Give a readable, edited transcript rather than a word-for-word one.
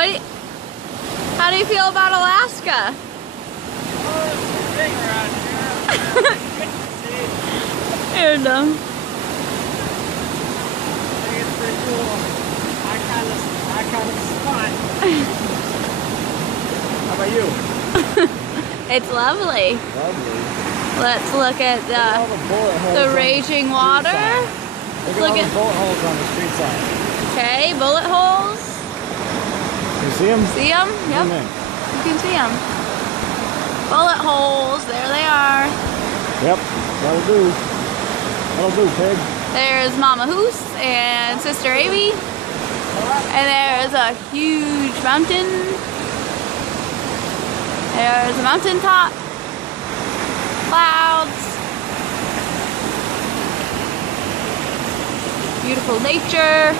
What? How do you feel about Alaska? Oh, it's big around here. Good to see. And I think it's pretty cool. I kind of spot. How about you? it's lovely. Lovely. Let's look at All the bullet holes the on raging street water. side. Look at all Look the bullet holes on the street side. Okay, bullet holes. You see them? See them? Yep, Zoom in. you can see them. Bullet holes, there they are. Yep, that'll do. That'll do, pig. There's Mama Hoos and Sister Amy. And there's a huge mountain. There's a mountain top. Clouds. Beautiful nature.